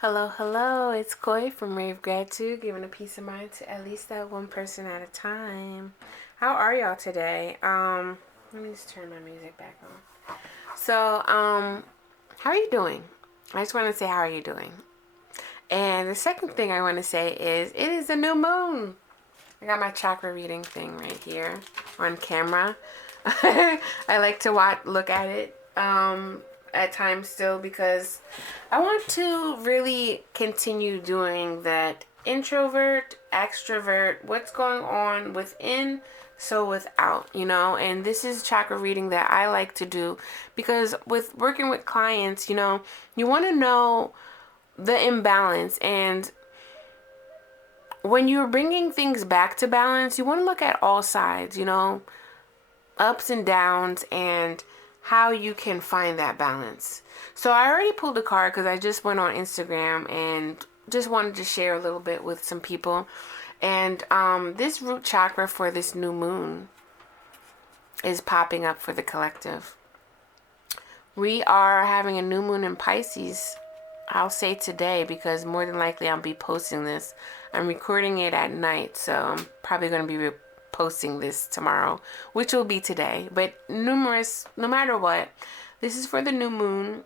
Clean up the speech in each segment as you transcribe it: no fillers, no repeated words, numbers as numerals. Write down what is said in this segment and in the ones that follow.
Hello, hello. It's Koi from Rave Gratitude, giving a peace of mind to at least that one person at a time. How are y'all today? Let me just turn my music back on. How are you doing? I just want to say, how are you doing? And the second thing I want to say is, it is a new moon. I got my chakra reading thing right here on camera. I like to look at it at times still because I want to really continue doing that introvert, extrovert, what's going on within, so without, and this is chakra reading that I like to do because with working with clients, you want to know the imbalance, and when you're bringing things back to balance, you want to look at all sides, ups and downs, and how you can find that balance. So I already pulled a card because I just went on Instagram and just wanted to share a little bit with some people. And this root chakra for this new moon is popping up for the collective. We are having a new moon in Pisces. I'll say today because more than likely I'll be posting this. I'm recording it at night, so I'm probably going to be posting this tomorrow, which will be today. But no matter what, this is for the new moon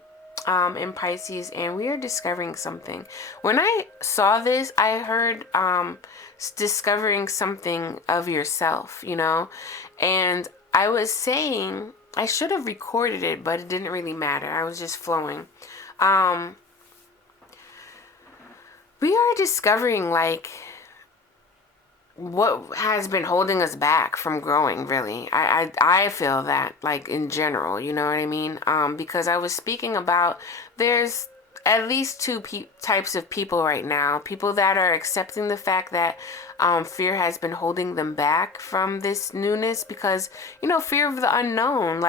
in Pisces, and we are discovering something. When I saw this, I heard discovering something of yourself, and I was saying I should have recorded it, but it didn't really matter. I was just flowing. We are discovering what has been holding us back from growing, really. I feel that, in general, you know what I mean? Because I was speaking about, there's at least two types of people right now. People that are accepting the fact that fear has been holding them back from this newness because, fear of the unknown.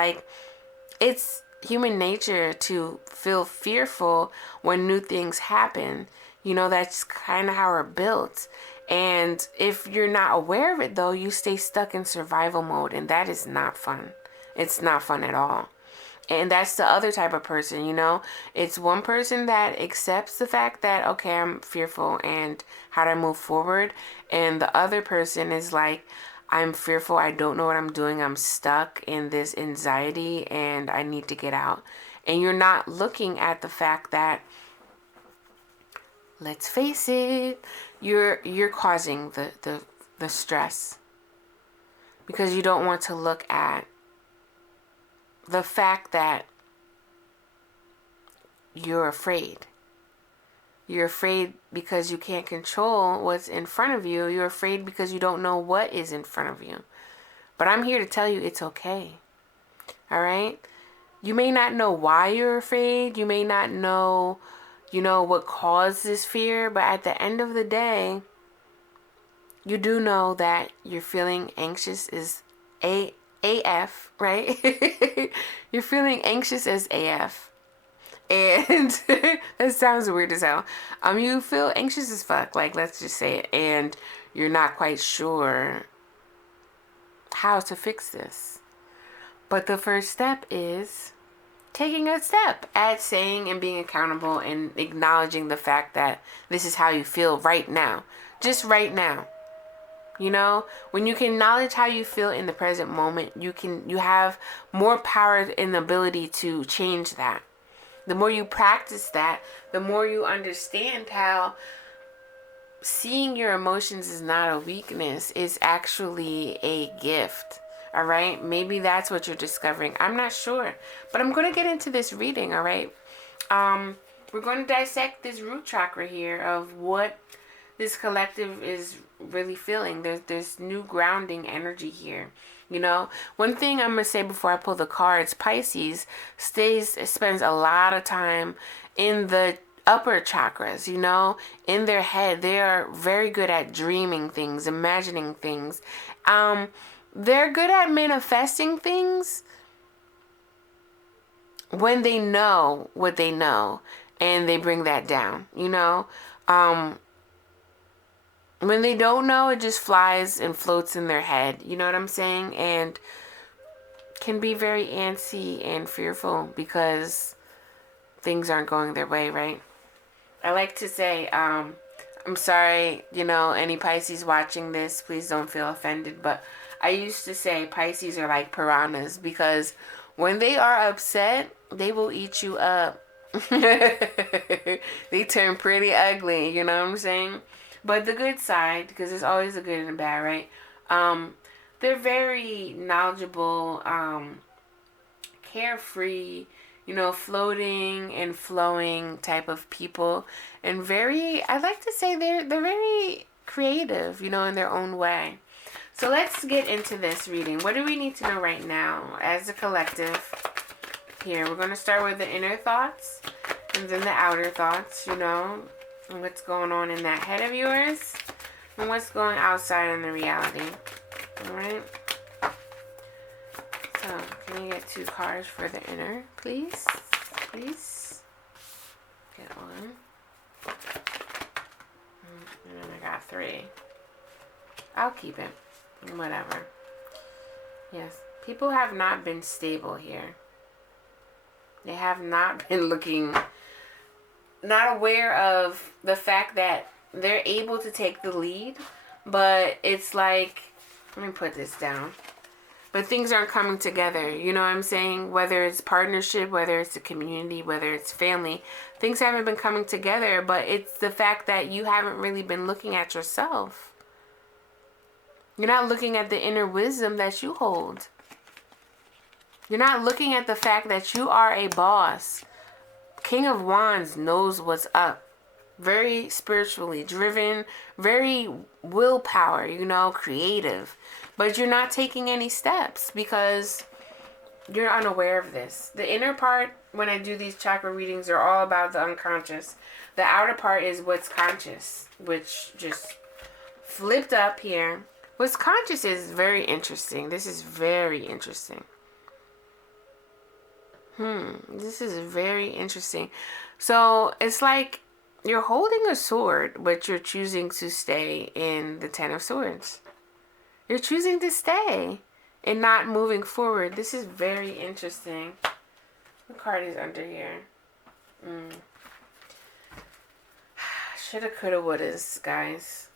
It's human nature to feel fearful when new things happen. That's kind of how we're built. And if you're not aware of it, though, you stay stuck in survival mode, and that is not fun. It's not fun at all. And that's the other type of person, It's one person that accepts the fact that, okay, I'm fearful and how do I move forward? And the other person is like, I'm fearful, I don't know what I'm doing, I'm stuck in this anxiety and I need to get out. And you're not looking at the fact that, let's face it, you're causing the stress because you don't want to look at the fact that you're afraid. You're afraid because you can't control what's in front of you. You're afraid because you don't know what is in front of you. But I'm here to tell you it's okay. All right? You may not know why you're afraid. You may not know, what caused this fear. But at the end of the day, you do know that you're feeling anxious as AF, right? You're feeling anxious as AF. And that sounds weird as hell. You feel anxious as fuck, let's just say it, and you're not quite sure how to fix this. But the first step is taking a step at saying and being accountable and acknowledging the fact that this is how you feel right now. Just right now. When you can acknowledge how you feel in the present moment, you have more power and ability to change that. The more you practice that, the more you understand how seeing your emotions is not a weakness, it's actually a gift. All right? Maybe that's what you're discovering. I'm not sure. But I'm going to get into this reading, all right? We're going to dissect this root chakra here of what this collective is really feeling. There's new grounding energy here. One thing I'm going to say before I pull the cards, Pisces spends a lot of time in the upper chakras, in their head. They are very good at dreaming things, imagining things. They're good at manifesting things when they know what they know and they bring that down, when they don't know, it just flies and floats in their head. You know what I'm saying? And can be very antsy and fearful because things aren't going their way, right? I like to say, I'm sorry, any Pisces watching this, please don't feel offended, but I used to say Pisces are like piranhas because when they are upset, they will eat you up. They turn pretty ugly, you know what I'm saying? But the good side, because there's always a good and a bad, right? They're very knowledgeable, carefree, floating and flowing type of people, and I like to say they're very creative, in their own way. So let's get into this reading. What do we need to know right now as a collective? Here, we're going to start with the inner thoughts and then the outer thoughts, and what's going on in that head of yours and what's going outside in the reality. All right. So, can we get 2 cards for the inner, please? Please. Get 1. And then I got 3. I'll keep it. Whatever. Yes. People have not been stable here. They have not been not aware of the fact that they're able to take the lead, but it's like, let me put this down. But things aren't coming together, you know what I'm saying? Whether it's partnership, whether it's a community, whether it's family, things haven't been coming together, but it's the fact that you haven't really been looking at yourself. You're not looking at the inner wisdom that you hold. You're not looking at the fact that you are a boss. King of Wands knows what's up. Very spiritually driven, very willpower, creative. But you're not taking any steps because you're unaware of this. The inner part, when I do these chakra readings, are all about the unconscious. The outer part is what's conscious, which just flipped up here. What's conscious is very interesting. This is very interesting. This is very interesting. So it's like you're holding a sword, but you're choosing to stay in the 10 of Swords. You're choosing to stay and not moving forward. This is very interesting. What card is under here? Shoulda, coulda, wouldas, guys.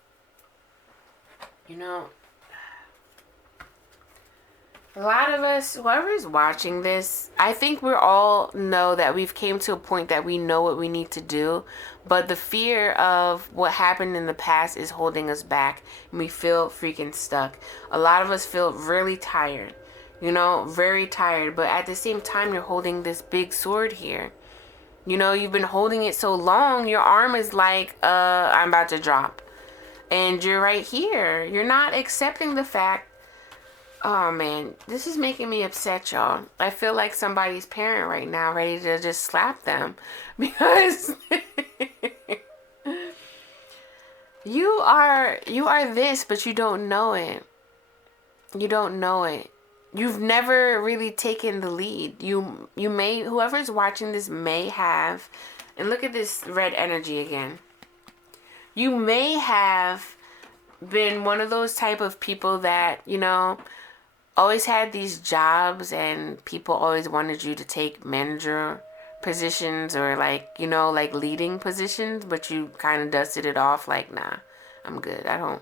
A lot of us, whoever's watching this, I think we all know that we've came to a point that we know what we need to do, but the fear of what happened in the past is holding us back, and we feel freaking stuck. A lot of us feel really tired, very tired, but at the same time, you're holding this big sword here. You've been holding it so long, your arm is like, I'm about to drop. And you're right here. You're not accepting the fact. Oh man, this is making me upset, y'all. I feel like somebody's parent right now, ready to just slap them because you are this, but you don't know it. You don't know it. You've never really taken the lead. You may, whoever's watching this may have, and look at this red energy again. You may have been one of those type of people that, always had these jobs and people always wanted you to take manager positions or like leading positions, but you kind of dusted it off like, nah, I'm good. I don't,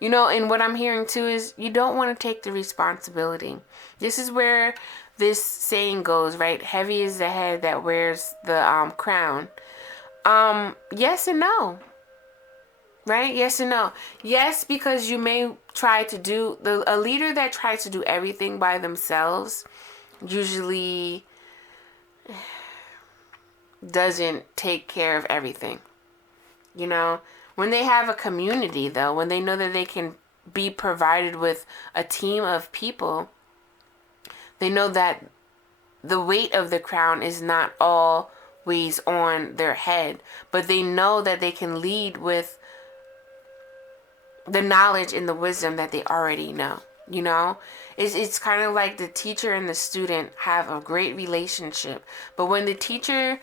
and what I'm hearing too is you don't want to take the responsibility. This is where this saying goes, right? Heavy is the head that wears the crown. Yes and no. Right? Yes and no. Yes, because you may try to do a leader that tries to do everything by themselves usually doesn't take care of everything. When they have a community though, when they know that they can be provided with a team of people, they know that the weight of the crown is not always on their head, but they know that they can lead with the knowledge and the wisdom that they already know. It's kind of like the teacher and the student have a great relationship, but when the teacher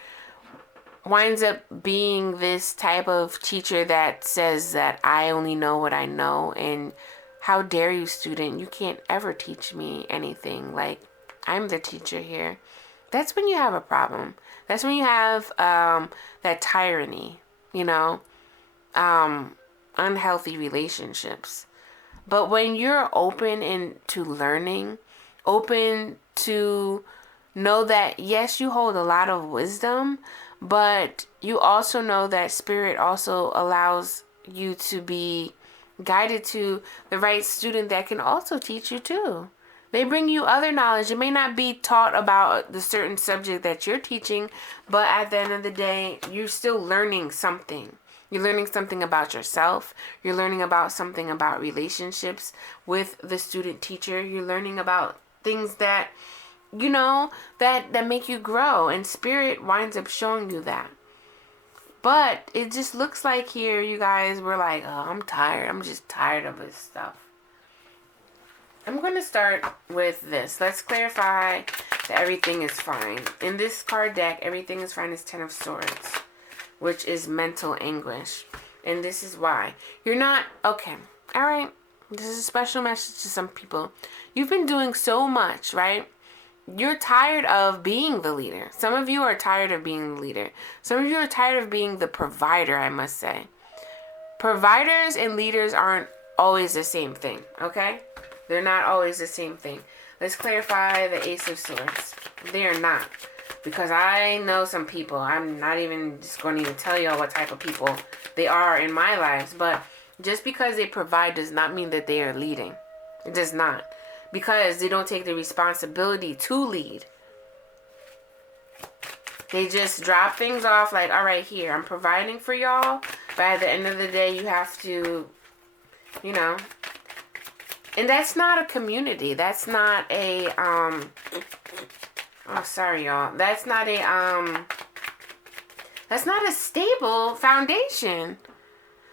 winds up being this type of teacher that says that I only know what I know, and how dare you, student, you can't ever teach me anything, like I'm the teacher here, that's when you have a problem. That's when you have that tyranny. you know, unhealthy relationships. But when you're open into learning, open to know that yes, you hold a lot of wisdom, but you also know that spirit also allows you to be guided to the right student that can also teach you too. They bring you other knowledge. It may not be taught about the certain subject that you're teaching, but at the end of the day, you're still learning something. You're learning something about yourself. You're learning about something about relationships with the student teacher. You're learning about things that, you know, that make you grow. And spirit winds up showing you that. But it just looks like here, you guys were like, oh, I'm tired. I'm just tired of this stuff. I'm going to start with this. Let's clarify that everything is fine. In this card deck, everything is fine is Ten of Swords, which is mental anguish. And this is why. You're not, okay, all right. This is a special message to some people. You've been doing so much, right? You're tired of being the leader. Some of you are tired of being the leader. Some of you are tired of being the provider, I must say. Providers and leaders aren't always the same thing, okay? They're not always the same thing. Let's clarify the Ace of Swords. They are not. Because I know some people. I'm not even just going to even tell y'all what type of people they are in my lives. But just because they provide does not mean that they are leading. It does not. Because they don't take the responsibility to lead. They just drop things off like, all right, here, I'm providing for y'all. But at the end of the day, you have to, you know. And that's not a community. That's not a, oh, sorry, y'all. That's not a stable foundation.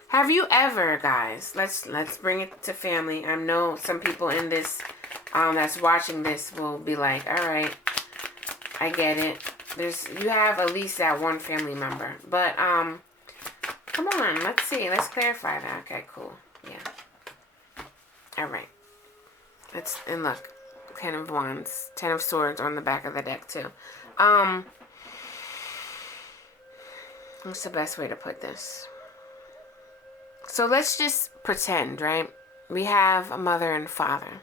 Have you ever, guys, let's bring it to family. I know some people in this, that's watching this will be like, all right, I get it. You have at least that one family member. But, come on, let's see. Let's clarify that. Okay, cool. Yeah. All right. And look, Ten of Wands, Ten of Swords on the back of the deck too. What's the best way to put this? So let's just pretend, right? We have a mother and father.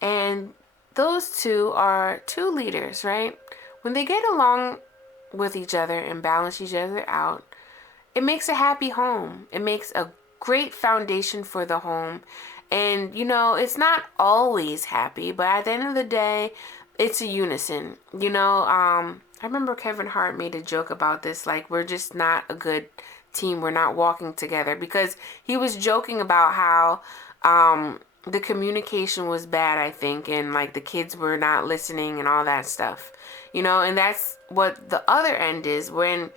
And those two are two leaders, right? When they get along with each other and balance each other out, it makes a happy home. It makes a great foundation for the home. And, you know, it's not always happy, but at the end of the day, it's a unison. You know, I remember Kevin Hart made a joke about this, like, we're just not a good team. We're not walking together, because he was joking about how the communication was bad, I think, and like the kids were not listening and all that stuff. You know, and that's what the other end is, when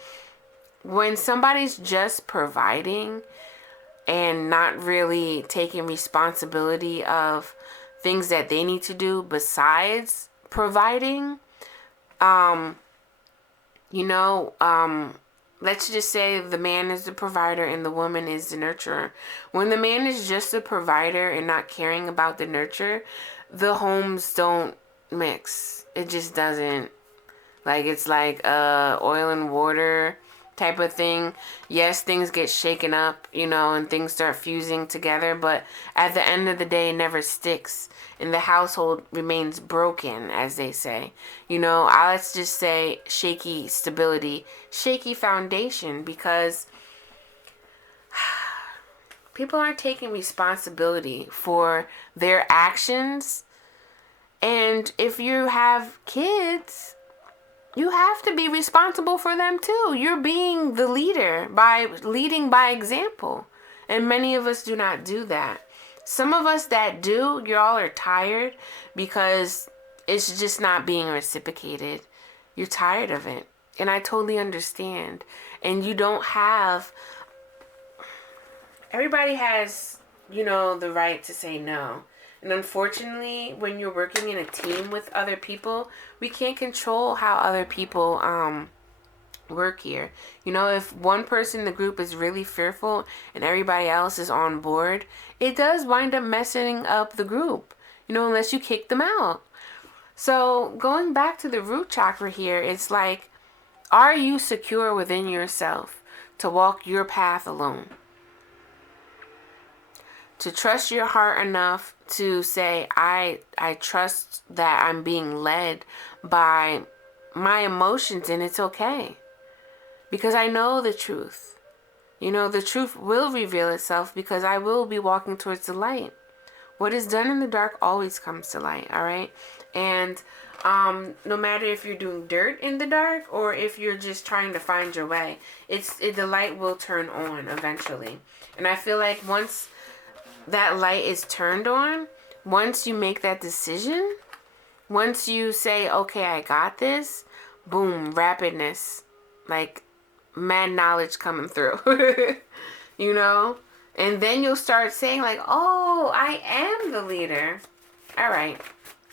somebody's just providing and not really taking responsibility of things that they need to do besides providing. Let's just say the man is the provider and the woman is the nurturer. When the man is just a provider and not caring about the nurture, the homes don't mix. It just doesn't. Like, it's like oil and water type of thing. Yes, things get shaken up, you know, and things start fusing together, but at the end of the day, it never sticks, and the household remains broken, as they say. You know, let's just say shaky stability, shaky foundation, because people aren't taking responsibility for their actions. And if you have kids, you have to be responsible for them too. You're being the leader by leading by example. And many of us do not do that. Some of us that do, y'all are tired because it's just not being reciprocated. You're tired of it. And I totally understand. And you don't have, everybody has, you know, the right to say no. And unfortunately, when you're working in a team with other people, we can't control how other people work here. You know, if one person in the group is really fearful and everybody else is on board, it does wind up messing up the group, you know, unless you kick them out. So going back to the root chakra here, it's like Are you secure within yourself to walk your path alone? To trust your heart enough to say, I trust that I'm being led by my emotions, and it's okay. Because I know the truth. You know, the truth will reveal itself because I will be walking towards the light. What is done in the dark always comes to light, all right? And no matter if you're doing dirt in the dark or if you're just trying to find your way, the light will turn on eventually. And I feel like once that light is turned on, once you make that decision, once you say, okay, I got this, boom, rapidness, like mad knowledge coming through, you know? And then you'll start saying like, oh, I am the leader. All right,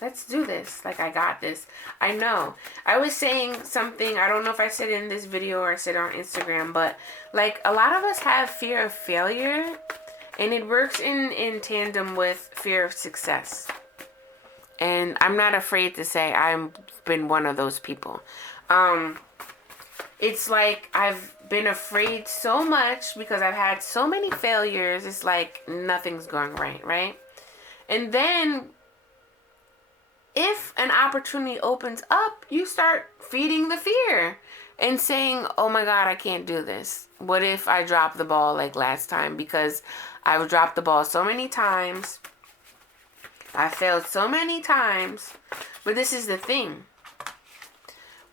let's do this. Like, I got this. I know. I was saying something, I don't know if I said it in this video or I said it on Instagram, but like a lot of us have fear of failure, and it works in tandem with fear of success. And I'm not afraid to say I've been one of those people. It's like I've been afraid so much because I've had so many failures. It's like nothing's going right, right? And then if an opportunity opens up, you start feeding the fear and saying, oh my God, I can't do this. What if I drop the ball like last time? Because I've dropped the ball so many times. I failed so many times. But this is the thing.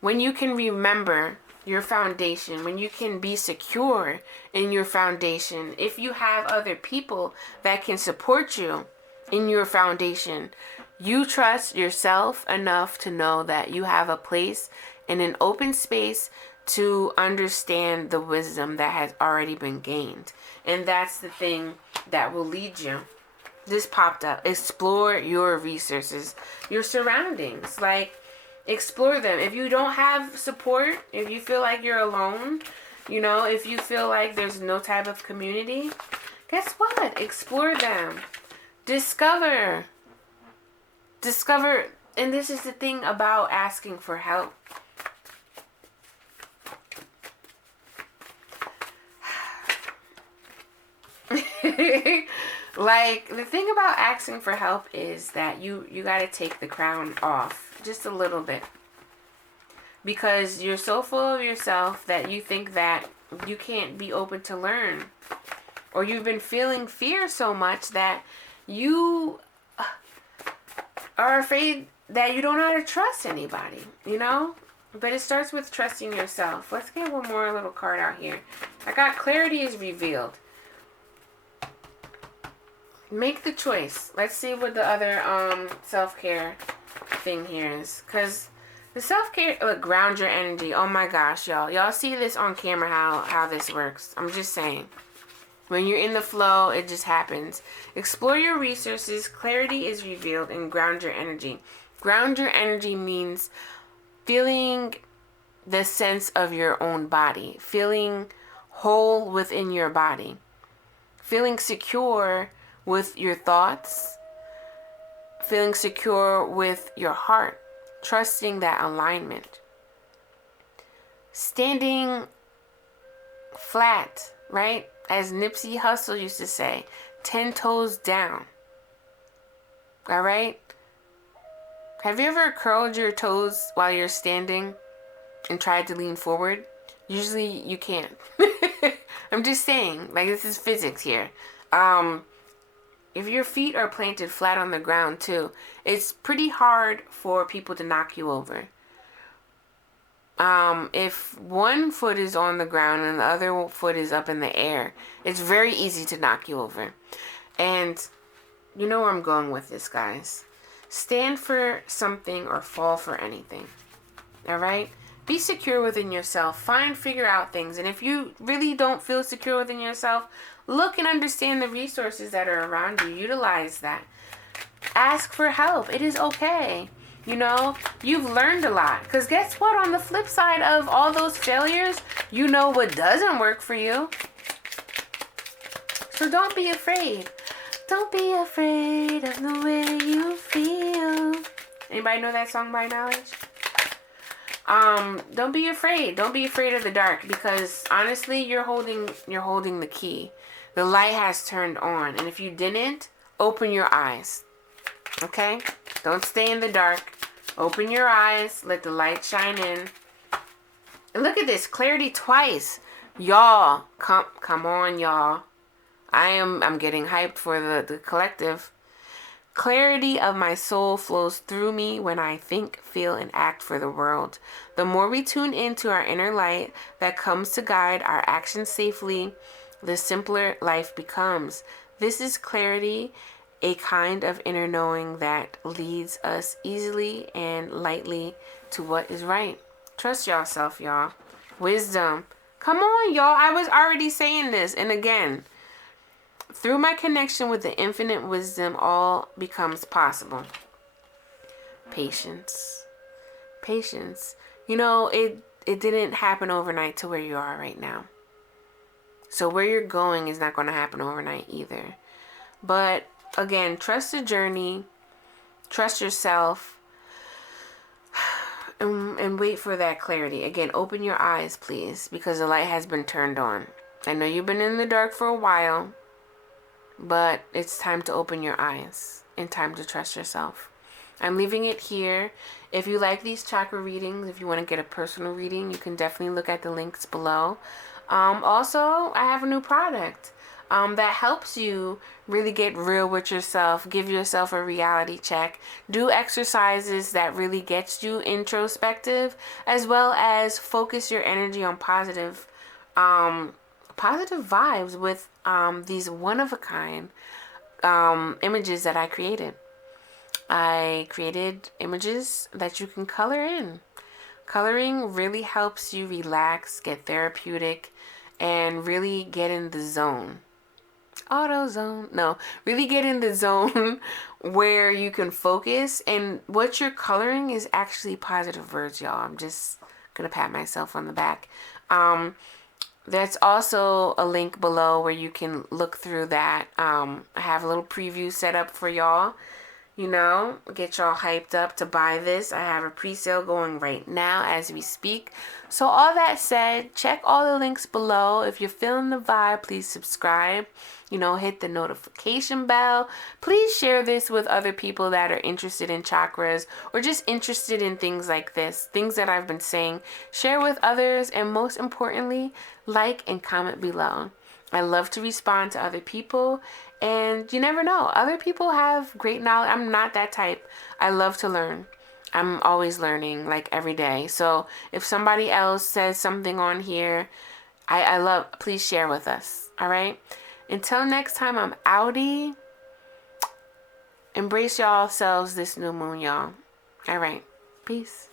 When you can remember your foundation, when you can be secure in your foundation, if you have other people that can support you in your foundation, you trust yourself enough to know that you have a place in an open space to understand the wisdom that has already been gained. And that's the thing that will lead you. This popped up. Explore your resources, your surroundings. Like, explore them. If you don't have support, if you feel like you're alone, you know, if you feel like there's no type of community, guess what? Explore them. Discover. And this is the thing about asking for help. Like, the thing about asking for help is that you got to take the crown off just a little bit, because you're so full of yourself that you think that you can't be open to learn, or you've been feeling fear so much that you are afraid that you don't know how to trust anybody, you know? But it starts with trusting yourself. Let's get one more little card out here. I got clarity is revealed. Make the choice. Let's see what the other self-care thing here is. Because the self-care, ground your energy. Oh my gosh, y'all. Y'all see this on camera how this works. I'm just saying. When you're in the flow, it just happens. Explore your resources. Clarity is revealed. And ground your energy. Ground your energy means feeling the sense of your own body. Feeling whole within your body. Feeling secure with your thoughts, feeling secure with your heart, trusting that alignment, standing flat, right? As Nipsey Hussle used to say, 10 toes down. All right? Have you ever curled your toes while you're standing and tried to lean forward? Usually you can't. I'm just saying, like, this is physics here. If your feet are planted flat on the ground too, it's pretty hard for people to knock you over. If one foot is on the ground and the other foot is up in the air, it's very easy to knock you over. And you know where I'm going with this, guys. Stand for something or fall for anything. All right? Be secure within yourself. Figure out things. And if you really don't feel secure within yourself, look and understand the resources that are around you. Utilize that. Ask for help. It is okay. You know, you've learned a lot. Because guess what? On the flip side of all those failures, you know what doesn't work for you. So don't be afraid. Don't be afraid of the way you feel. Anybody know that song by knowledge? Don't be afraid. Don't be afraid of the dark, because honestly, you're holding the key. The light has turned on, and if you didn't, open your eyes. Okay? Don't stay in the dark. Open your eyes. Let the light shine in. And look at this, clarity twice. Y'all, come on, y'all. I'm getting hyped for the collective. Clarity of my soul flows through me when I think, feel, and act for the world. The more we tune into our inner light that comes to guide our actions safely, the simpler life becomes. This is clarity, a kind of inner knowing that leads us easily and lightly to what is right. Trust yourself, y'all. Wisdom. Come on, y'all. I was already saying this. And again, through my connection with the infinite wisdom, all becomes possible. Patience. Patience. You know, it didn't happen overnight to where you are right now. So where you're going is not going to happen overnight either. But again, trust the journey. Trust yourself. And wait for that clarity. Again, open your eyes, please, because the light has been turned on. I know you've been in the dark for a while, but it's time to open your eyes and time to trust yourself. I'm leaving it here. If you like these chakra readings, if you want to get a personal reading, you can definitely look at the links below. Also, I have a new product that helps you really get real with yourself, give yourself a reality check, do exercises that really gets you introspective, as well as focus your energy on positive vibes with these one-of-a-kind images that I created. I created images that you can color in. Coloring really helps you relax, get therapeutic, and really get in the zone. Really get in the zone where you can focus. And what you're coloring is actually positive words, y'all. I'm just gonna pat myself on the back. There's also a link below where you can look through that. I have a little preview set up for y'all. You know, get y'all hyped up to buy this. I have a pre-sale going right now as we speak. So all that said, check all the links below. If you're feeling the vibe, please subscribe. You know, hit the notification bell. Please share this with other people that are interested in chakras or just interested in things like this, things that I've been saying. Share with others, and most importantly, like and comment below. I love to respond to other people, and you never know. Other people have great knowledge. I'm not that type. I love to learn. I'm always learning, like every day. So if somebody else says something on here, I love, please share with us. All right. Until next time, I'm outie. Embrace yourselves this new moon, y'all. All right. Peace.